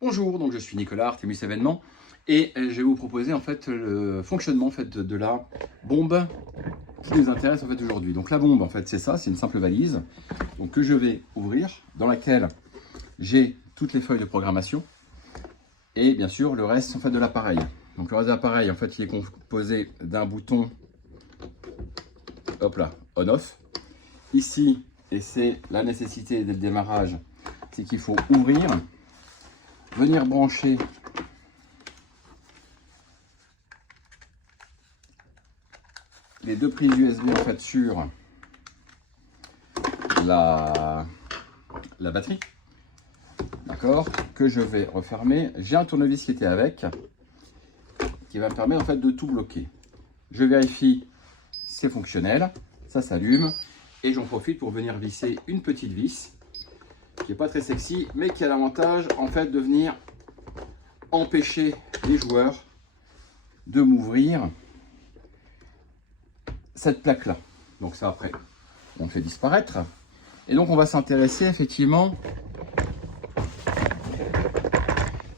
Bonjour, donc je suis Nicolas, Artemis Événements, et je vais vous proposer en fait le fonctionnement en fait de la bombe qui nous intéresse en fait aujourd'hui. Donc la bombe en fait c'est ça, c'est une simple valise donc que je vais ouvrir, dans laquelle j'ai toutes les feuilles de programmation et bien sûr le reste en fait de l'appareil. Donc le reste de l'appareil en fait il est composé d'un bouton, hop là, on/off. Ici, et c'est la nécessité dès le démarrage, c'est qu'il faut ouvrir, venir brancher les deux prises USB en fait sur la batterie, d'accord, que je vais refermer. J'ai un tournevis qui était avec, qui va me permettre en fait de tout bloquer. Je vérifie, c'est fonctionnel, ça s'allume, et j'en profite pour venir visser une petite vis qui n'est pas très sexy, mais qui a l'avantage en fait de venir empêcher les joueurs de m'ouvrir cette plaque là. Donc ça, après on le fait disparaître, et donc on va s'intéresser effectivement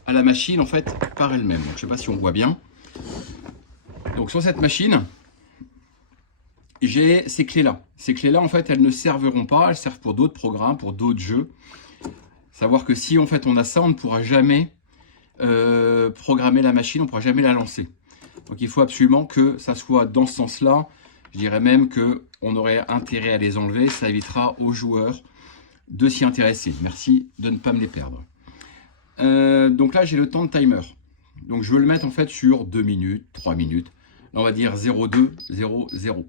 à la machine en fait par elle-même. Donc je sais pas si on voit bien. Donc sur cette machine, j'ai ces clés là. Ces clés là en fait elles ne serviront pas, elles servent pour d'autres programmes, pour d'autres jeux. Savoir que si en fait on a ça, on ne pourra jamais programmer la machine, on ne pourra jamais la lancer. Donc il faut absolument que ça soit dans ce sens là. Je dirais même qu'on aurait intérêt à les enlever, ça évitera aux joueurs de s'y intéresser. Merci de ne pas me les perdre. Donc là j'ai le temps de timer. Donc je veux le mettre en fait sur 2 minutes, 3 minutes. Là on va dire 0,2, 0,0.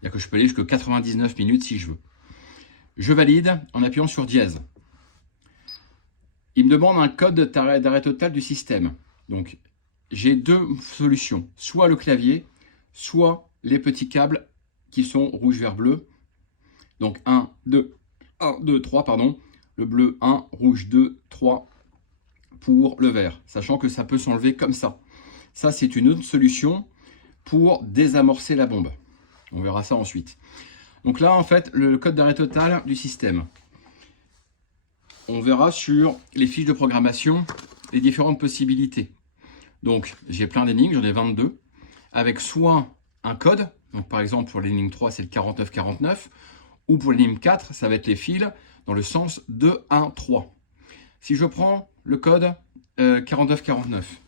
C'est-à-dire que je peux aller jusqu'à 99 minutes si je veux. Je valide en appuyant sur dièse. Il me demande un code d'arrêt total du système. Donc j'ai deux solutions. Soit le clavier, soit les petits câbles qui sont rouge, vert, bleu. Donc 1, 2, 3, pardon. Le bleu 1, rouge 2, 3 pour le vert. Sachant que ça peut s'enlever comme ça. Ça, c'est une autre solution pour désamorcer la bombe. On verra ça ensuite. Donc là, en fait, le code d'arrêt total du système. On verra sur les fiches de programmation les différentes possibilités. Donc, j'ai plein d'énigmes, j'en ai 22, avec soit un code, donc par exemple pour l'énigme 3, c'est le 4949, ou pour l'énigme 4, ça va être les fils dans le sens 2, 1, 3. Si je prends le code 4949,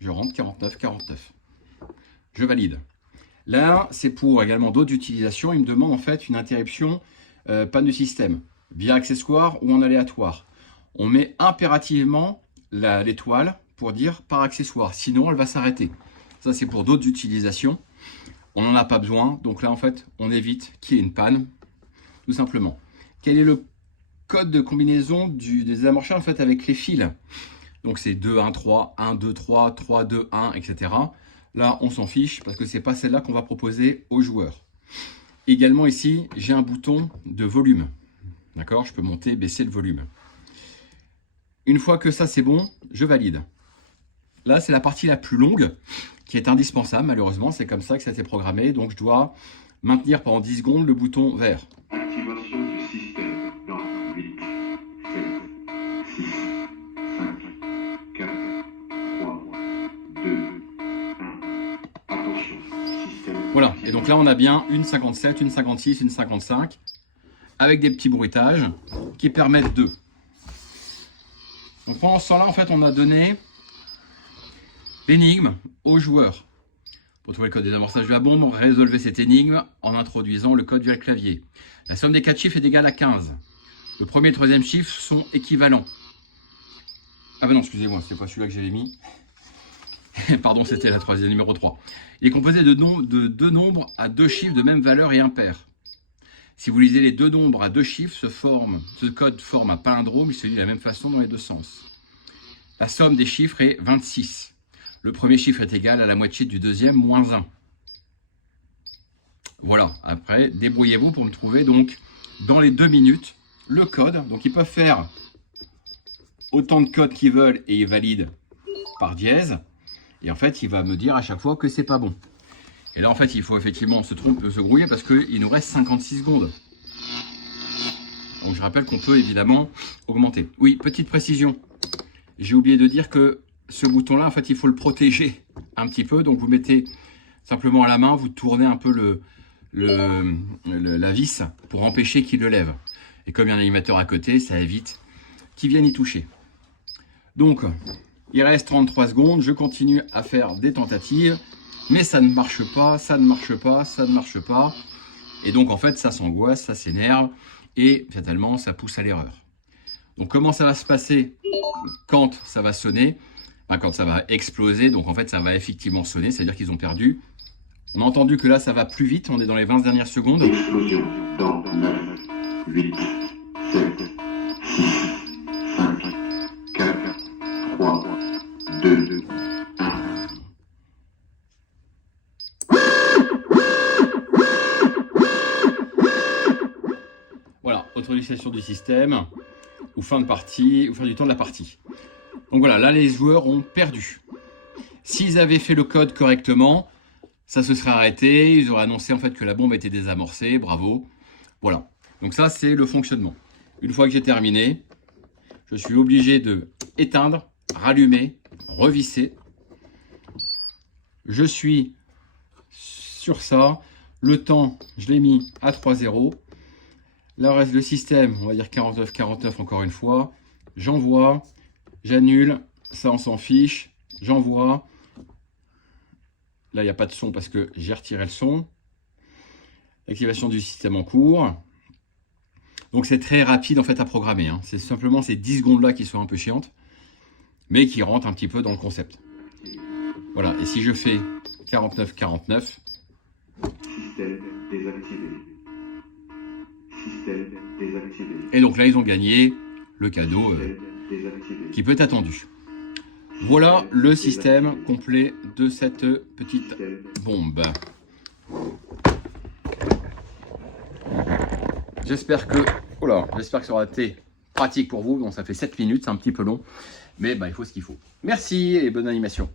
je rentre 4949, je valide. Là, c'est pour également d'autres utilisations, il me demande en fait une interruption panne du système, via accessoire ou en aléatoire. On met impérativement l'étoile pour dire par accessoire, sinon elle va s'arrêter. Ça, c'est pour d'autres utilisations. On n'en a pas besoin, donc là, en fait, on évite qu'il y ait une panne, tout simplement. Quel est le code de combinaison des désamorçage en fait avec les fils? Donc c'est 2, 1, 3, 1, 2, 3, 3, 2, 1, etc. Là, on s'en fiche parce que c'est pas celle-là qu'on va proposer aux joueurs. Également ici, j'ai un bouton de volume. D'accord, je peux monter, baisser le volume. Une fois que ça c'est bon, je valide. Là, c'est la partie la plus longue qui est indispensable, malheureusement. C'est comme ça que ça a été programmé. Donc, je dois maintenir pendant 10 secondes le bouton vert. Activation du système dans 8, 7, 6, 5, 4, 3, 2, 1. Attention, système. Voilà, et donc là, on a bien une 57, une 56, une 55, avec des petits bruitages qui permettent de... Donc pendant ce temps-là, en fait, on a donné l'énigme aux joueurs. Pour trouver le code des amorçages de la bombe, résolvez cette énigme en introduisant le code via le clavier. La somme des 4 chiffres est égale à 15. Le premier et le troisième chiffre sont équivalents. Ah ben non, excusez-moi, c'est pas celui-là que j'avais mis. Pardon, c'était la troisième, numéro 3. Il est composé de deux nombres à deux chiffres de même valeur et impair. Si vous lisez les deux nombres à deux chiffres, ce code forme un palindrome, il se lit de la même façon dans les deux sens. La somme des chiffres est 26. Le premier chiffre est égal à la moitié du deuxième, moins 1. Voilà, après, débrouillez-vous pour me trouver donc dans les 2 minutes le code. Donc ils peuvent faire autant de codes qu'ils veulent et ils valident par dièse. Et en fait, il va me dire à chaque fois que c'est pas bon. Et là, en fait, il faut effectivement se grouiller parce qu'il nous reste 56 secondes. Donc je rappelle qu'on peut évidemment augmenter. Oui, petite précision. j'ai oublié de dire que ce bouton-là, en fait, il faut le protéger un petit peu. Donc, vous mettez simplement à la main, vous tournez un peu la vis pour empêcher qu'il le lève. Et comme il y a un animateur à côté, ça évite qu'il vienne y toucher. Donc, il reste 33 secondes. Je continue à faire des tentatives. Mais ça ne marche pas, ça ne marche pas, ça ne marche pas. Et donc, en fait, ça s'angoisse, ça s'énerve. Et fatalement, ça pousse à l'erreur. Donc, comment ça va se passer quand ça va sonner? Enfin, quand ça va exploser. Donc, en fait, ça va effectivement sonner. C'est-à-dire qu'ils ont perdu. On a entendu que là, ça va plus vite. On est dans les 20 dernières secondes. Explosion dans 9, 8, 7, 6, 5, 4, 3, 2, 1. Voilà, autorisation du système, ou fin de partie, ou fin du temps de la partie. Donc voilà, là les joueurs ont perdu. S'ils avaient fait le code correctement, ça se serait arrêté, ils auraient annoncé en fait que la bombe était désamorcée, bravo. Voilà, donc ça c'est le fonctionnement. Une fois que j'ai terminé, je suis obligé de éteindre, rallumer, revisser. Je suis sur ça, le temps je l'ai mis à 3,0. Là reste le système, on va dire 49-49 encore une fois. J'envoie, j'annule, ça on s'en fiche, j'envoie. Là il n'y a pas de son parce que j'ai retiré le son. Activation du système en cours. Donc c'est très rapide en fait à programmer. Hein. C'est simplement ces 10 secondes là qui sont un peu chiantes, mais qui rentrent un petit peu dans le concept. Voilà, et si je fais 49-49. Système désactivé. Système désactivé. Et donc là ils ont gagné le cadeau Désactivé. qui peut être attendu. Voilà le système complet de cette petite bombe. J'espère que ça aura été pratique pour vous. Bon, ça fait 7 minutes, c'est un petit peu long, mais il faut ce qu'il faut. Merci et bonne animation.